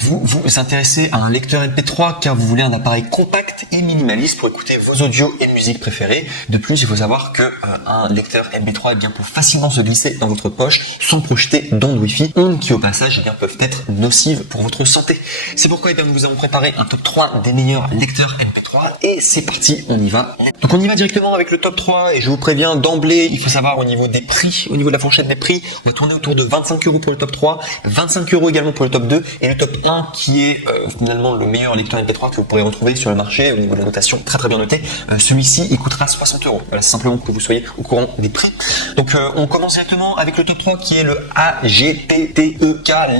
Vous vous intéressez à un lecteur MP3 car vous voulez un appareil compact et minimaliste pour écouter vos audios et musiques préférées. De plus, il faut savoir que un lecteur MP3 peut facilement se glisser dans votre poche sans projeter d'ondes Wi-Fi, ondes qui au passage peuvent être nocives pour votre santé. C'est pourquoi nous vous avons préparé un top 3 des meilleurs lecteurs MP3 et c'est parti, on y va. Donc on y va directement avec le top 3 et je vous préviens d'emblée, il faut savoir au niveau des prix, au niveau de la fourchette des prix, on va tourner autour de 25 € pour le top 3, 25 € également pour le top 2 et le top 1 qui est finalement le meilleur lecteur MP3 que vous pourrez retrouver sur le marché au niveau de la notation très bien notée. Celui-ci il coûtera 60 €. Voilà, simplement que vous soyez au courant des prix. Donc on commence directement avec le top 3 qui est le AGPTEK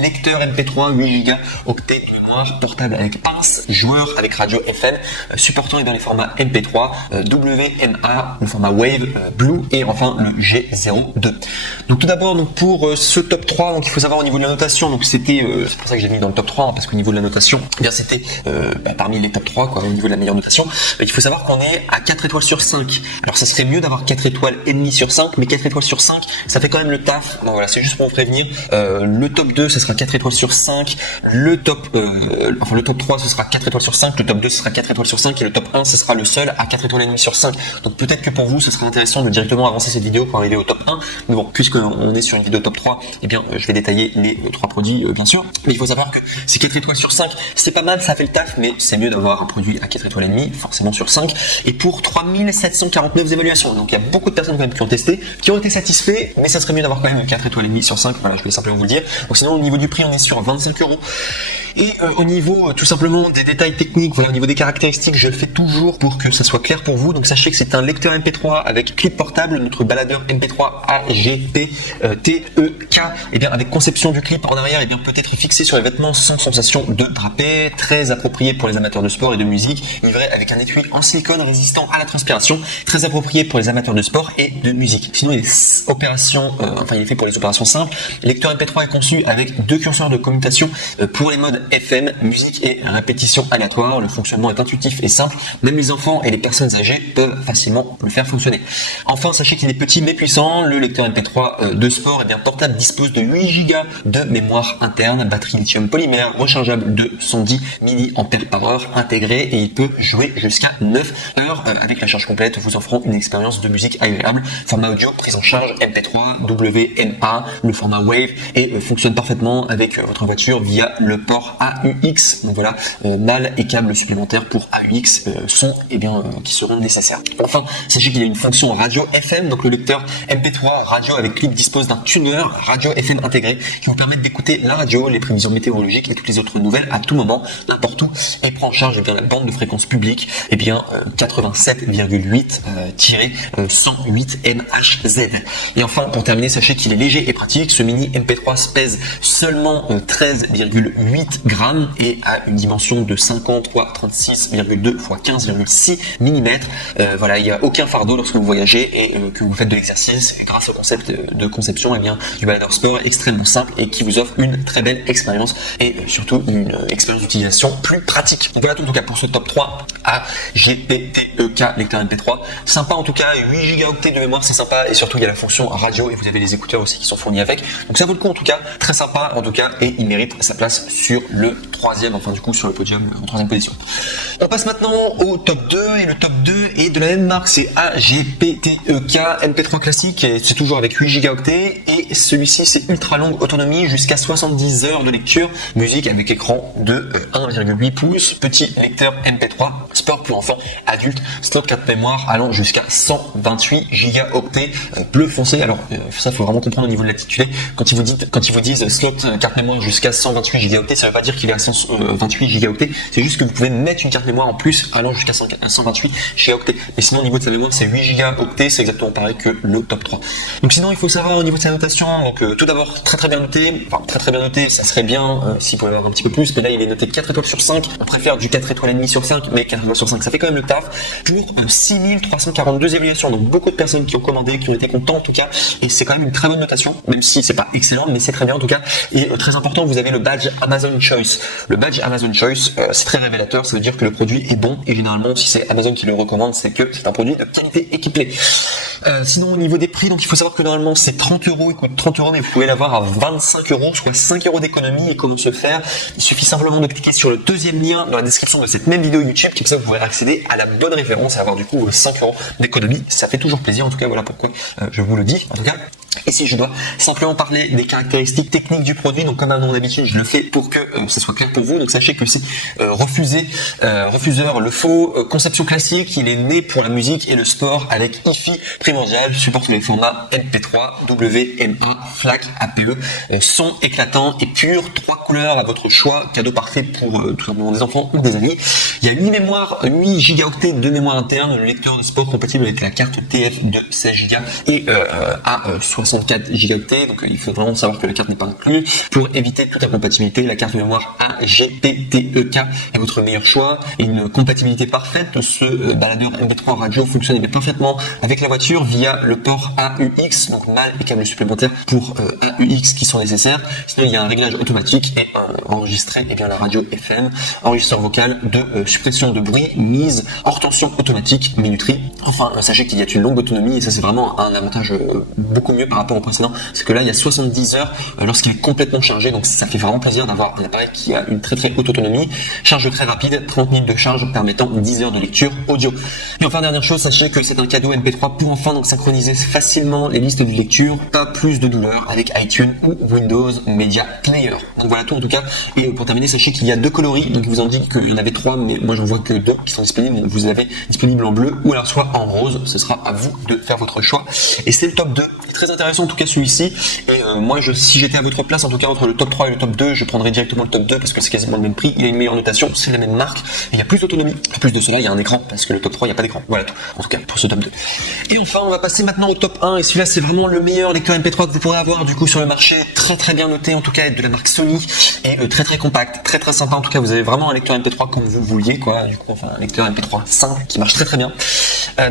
lecteur MP3 8 Go octets de mémoire portable avec pince, joueur avec radio FM, supportant dans les formats MP3, WMA, le format Wave, Blue et enfin le G02. Donc tout d'abord pour ce top 3, donc il faut savoir au niveau de la notation, donc c'était c'est pour ça que j'ai mis dans le top 3 parce qu'au niveau de la notation, c'était parmi les top 3 au niveau de la meilleure notation. Il faut savoir qu'on est à 4 étoiles sur 5. Alors ça serait mieux d'avoir 4 étoiles et demie sur 5, mais 4 étoiles sur 5, ça fait quand même le taf. Bon voilà, c'est juste pour vous prévenir. Le top 2 ça sera 4 étoiles sur 5, le top 3 ce sera 4 étoiles sur 5, le top 2 ce sera 4 étoiles sur 5 et le top 1 ce sera le seul à 4 étoiles et demie sur 5. Donc peut-être que pour vous ce sera intéressant de directement avancer cette vidéo pour arriver au top 1. Mais bon, puisqu'on est sur une vidéo top 3, je vais détailler les 3 produits bien sûr. Mais il faut savoir que c'est 4 étoiles sur 5, c'est pas mal, ça fait le taf, mais c'est mieux d'avoir un produit à 4 étoiles et demie, forcément sur 5. Et pour 3749 évaluations, donc il y a beaucoup de personnes quand même qui ont testé, qui ont été satisfaits, mais ça serait mieux d'avoir quand même 4 étoiles et demie sur 5, voilà, je voulais simplement vous le dire. Donc sinon au niveau du prix on est sur 25 €. Et au niveau tout simplement des détails techniques, voilà, au niveau des caractéristiques, je le fais toujours pour que ça soit clair pour vous. Donc sachez que c'est un lecteur MP3 avec clip portable, notre baladeur MP3 AGPTEK, avec conception du clip en arrière, peut être fixé sur les vêtements sans sensation de drapé, très approprié pour les amateurs de sport et de musique, livré avec un étui en silicone résistant à la transpiration, très approprié pour les amateurs de sport et de musique. Sinon il est fait pour les opérations simples. Le lecteur MP3 est conçu avec 2 curseurs de commutation pour les modes FM, musique et répétition aléatoire. Le fonctionnement est intuitif et simple, même les enfants et les personnes âgées peuvent facilement le faire fonctionner. Enfin, sachez qu'il est petit mais puissant. Le lecteur MP3 de sport portable dispose de 8 Go de mémoire interne, batterie lithium polymère rechargeable de 110 mAh intégrée et il peut jouer jusqu'à 9 heures avec la charge complète, vous offrant une expérience de musique agréable. Format audio, prise en charge MP3, WMA, le format Wave et fonctionne parfaitement avec votre voiture via le port AUX. Donc voilà, mâle et câbles supplémentaires pour AUX sont qui seront nécessaires. Enfin, sachez qu'il y a une fonction radio FM, donc le lecteur MP3 radio avec clip dispose d'un tuner radio FM intégré qui vous permet d'écouter la radio, les prévisions météorologiques et toutes les autres nouvelles à tout moment, n'importe où, et prend en charge la bande de fréquence publique 87,8-108 MHz. Et enfin, pour terminer, sachez qu'il est léger et pratique. Ce mini MP3 pèse seulement 13,8 grammes et a une dimension de 50 x 36,2 x 15,6 mm. Voilà, il n'y a aucun fardeau lorsque vous voyagez et que vous faites de l'exercice grâce au concept de conception du baladeur sport extrêmement simple et qui vous offre une très belle expérience et surtout une expérience d'utilisation plus pratique. Donc voilà tout en tout cas pour ce top 3 AGPTEK lecteur MP3. Sympa en tout cas, 8 Go de mémoire, c'est sympa et surtout il y a la fonction radio et vous avez les écouteurs aussi qui sont fournis avec. Donc ça vaut le coup en tout cas, très sympa en tout cas et il mérite sa place sur le troisième, sur le podium en 3e position. On passe maintenant au top 2 et le top 2 est de la même marque, c'est AGPTEK MP3 classique et c'est toujours avec 8 Go et celui-ci c'est ultra longue autonomie jusqu'à 70 heures de lecture, musique avec écran de 1,8 pouces, petit lecteur MP3, sport pour enfants, adultes, slot 4 mémoire allant jusqu'à 128 Go bleu foncé. Alors ça faut vraiment comprendre au niveau de l'intitulé. Quand ils vous disent slot 4 mémoire jusqu'à 128 Go, ça veut pas dire qu'il est à 128 Go, c'est juste que vous pouvez mettre une carte mémoire en plus allant jusqu'à 128 Go. Et sinon au niveau de sa mémoire c'est 8 Go, c'est exactement pareil que le top 3. Donc sinon il faut savoir au niveau de sa notation, donc tout d'abord très bien noté, ça serait bien s'il pouvait avoir un petit peu plus, mais là il est noté 4 étoiles sur 5, on préfère du 4 étoiles et demie sur 5, mais 4 étoiles sur 5 ça fait quand même le taf, pour 6342 évaluations, donc beaucoup de personnes qui ont commandé, qui ont été contents en tout cas, et c'est quand même une très bonne notation, même si c'est pas excellent, mais c'est très bien en tout cas, et très important, vous avez le badge Amazon Choice. Le badge Amazon Choice, c'est très révélateur, ça veut dire que le produit est bon, et généralement si c'est Amazon qui le recommande, c'est que c'est un produit de qualité équipée. Sinon au niveau des prix, donc il faut savoir que normalement c'est 30 euros, il coûte 30 euros, mais vous pouvez l'avoir à 25 euros, soit 5 euros d'économie. Et comment se faire? Il suffit simplement de cliquer sur le deuxième lien dans la description de cette même vidéo YouTube, comme ça vous pourrez accéder à la bonne référence et avoir du coup 5 euros d'économie. Ça fait toujours plaisir, en tout cas voilà pourquoi je vous le dis en tout cas. Et si je dois simplement parler des caractéristiques techniques du produit, donc comme à mon habitude, je le fais pour que ça soit clair pour vous. Donc sachez que c'est refuseur le faux, conception classique, il est né pour la musique et le sport avec hi-fi primordial, supporte les formats MP3, WMA, FLAC, APE, son éclatant et pur, 3 couleurs à votre choix, cadeau parfait pour tout simplement des enfants ou des amis. Il y a 8 gigaoctets de mémoire interne, le lecteur de sport compatible avec la carte TF de 16 Go et à 64 gigaoctets, donc il faut vraiment savoir que la carte n'est pas inclue. Pour éviter toute incompatibilité, la carte de mémoire AGPTEK est votre meilleur choix. Et une compatibilité parfaite, ce baladeur MP3 radio fonctionne parfaitement avec la voiture via le port AUX, donc mâle et câble supplémentaire pour AUX qui sont nécessaires. Sinon il y a un réglage automatique et enregistrer la radio FM, enregistreur vocal de suppression de bruit, mise hors tension automatique, minuterie. Enfin sachez qu'il y a une longue autonomie et ça c'est vraiment un avantage beaucoup mieux par rapport au précédent, c'est que là il y a 70 heures lorsqu'il est complètement chargé, donc ça fait vraiment plaisir d'avoir un appareil qui a une très haute autonomie, charge très rapide, 30 minutes de charge permettant 10 heures de lecture audio. Et enfin dernière chose, sachez que c'est un cadeau MP3 pour enfants, donc synchroniser facilement les listes de lecture, pas plus de douleur avec iTunes ou Windows Media Player. Donc voilà tout en tout cas. Et pour terminer, sachez qu'il y a 2 coloris, donc je vous en dis qu'il y en avait 3, mais moi j'en vois que 2 qui sont disponibles, donc vous avez disponible en bleu ou alors soit en rose, ce sera à vous de faire votre choix. Et c'est le top 2, très intéressant en tout cas celui-ci, et moi si j'étais à votre place, en tout cas entre le top 3 et le top 2, je prendrais directement le top 2 parce que c'est quasiment le même prix, il a une meilleure notation, c'est la même marque, et il y a plus d'autonomie. En plus de cela, il y a un écran, parce que le top 3, il n'y a pas d'écran. Voilà tout, en tout cas pour ce top 2. Et enfin, on va passer maintenant au top 1, et celui-là c'est vraiment le meilleur lecteur MP3 que vous pourrez avoir du coup sur le marché, très bien noté en tout cas, de la marque Sony, et très compact, très sympa en tout cas, vous avez vraiment un lecteur MP3 comme vous vouliez, quoi, du coup, enfin un lecteur MP3 simple qui marche très bien.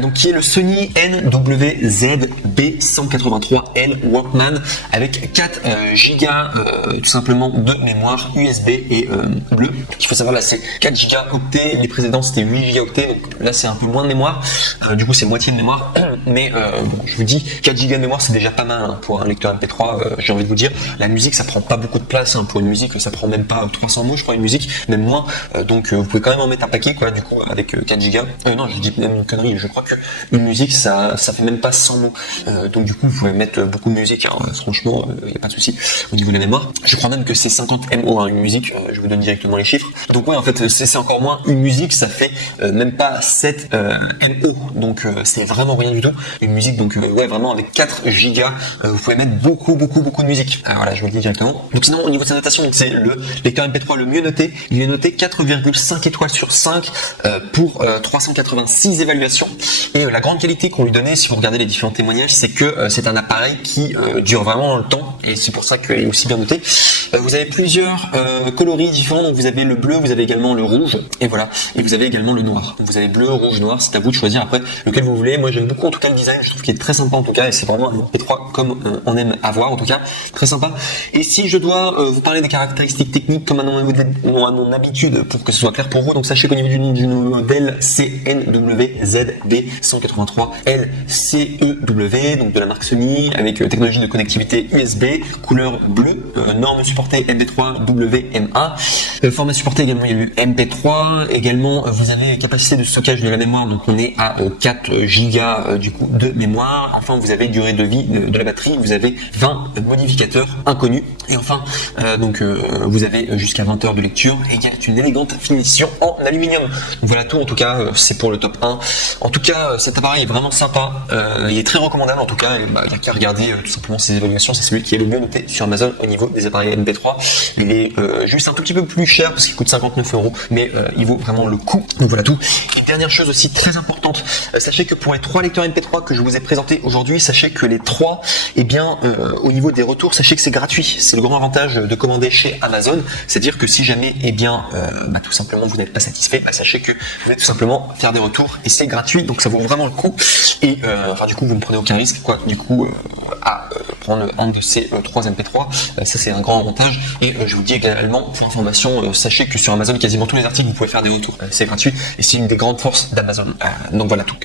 Donc qui est le Sony NWZB183L Walkman avec 4 Go tout simplement de mémoire USB et bleu. Il faut savoir là c'est 4 gigaoctets, les précédents c'était 8 gigaoctets, donc là c'est un peu moins de mémoire, du coup c'est moitié de mémoire, mais bon, je vous dis 4 Go de mémoire c'est déjà pas mal pour un lecteur MP3, j'ai envie de vous dire, la musique ça prend pas beaucoup de place, pour une musique ça prend même pas 300 mots je crois une musique, même moins, donc vous pouvez quand même en mettre un paquet quoi, du coup avec 4 Go, non je dis même une connerie, je crois que une musique ça fait même pas 100 mots, donc du coup vous pouvez mettre beaucoup de musique, franchement il n'y a pas de souci au niveau de la mémoire, je crois même que c'est 50 MO une musique, je vous donne directement les chiffres, donc ouais en fait c'est encore moins, une musique ça fait même pas 7 MO, donc c'est vraiment rien du tout, une musique, donc ouais vraiment avec 4 gigas vous pouvez mettre beaucoup de musique, alors voilà je vous le dis directement. Donc sinon au niveau de sa notation, c'est le lecteur MP3 le mieux noté, il est noté 4,5 étoiles sur 5 pour 386 évaluations, et la grande qualité qu'on lui donnait, si vous regardez les différents témoignages, c'est que c'est un appareil qui dure vraiment dans le temps, et c'est pour ça qu'il est aussi bien noté. Vous avez plusieurs coloris différents, donc vous avez le bleu, vous avez également le rouge, et voilà, et vous avez également le noir. Donc vous avez bleu, rouge, noir, c'est à vous de choisir après lequel vous voulez. Moi j'aime beaucoup en tout cas le design, je trouve qu'il est très sympa en tout cas, et c'est vraiment un MP3 comme on aime avoir en tout cas, très sympa. Et si je dois vous parler des caractéristiques techniques comme à mon habitude pour que ce soit clair pour vous, donc sachez qu'au niveau du modèle CNWZB183LCEW, donc de la marque Sony, avec technologie de connectivité USB, couleur bleue, norme supportée MP3 WMA, format supporté également, il y a eu MP3, également vous avez capacité de stockage de la mémoire, donc on est à 4 Go du coup de mémoire. Enfin vous avez durée de vie de la batterie, vous avez 20 modificateurs inconnus, et enfin donc vous avez jusqu'à 20 heures de lecture, et il y a une élégante finition en aluminium. Donc voilà tout en tout cas, c'est pour le top 1. En tout cas cet appareil est vraiment sympa, il est très recommandable en tout cas, il n'y a qu'à regarder tout simplement ses évaluations, c'est celui qui est le mieux noté sur Amazon au niveau des appareils MP3. Il est juste un tout petit peu plus cher parce qu'il coûte 59 €, mais il vaut vraiment le coup. Donc voilà tout. Et dernière chose aussi très importante, sachez que pour les 3 lecteurs MP3 que je vous ai présentés aujourd'hui, sachez que les 3, eh bien au niveau des retours, sachez que c'est gratuit. C'est le grand avantage de commander chez Amazon, c'est-à-dire que si jamais eh bien tout simplement vous n'êtes pas satisfait, sachez que vous pouvez tout simplement faire des retours et c'est gratuit, donc ça vaut vraiment le coup. Et du coup vous ne prenez aucun risque quoi, du coup à prendre un de ces 3 MP3, ça c'est un grand avantage. Et je vous dis également pour information, sachez que sur Amazon quasiment tous les articles vous pouvez faire des retours, c'est gratuit et c'est une des grandes forces d'Amazon. Donc voilà tout.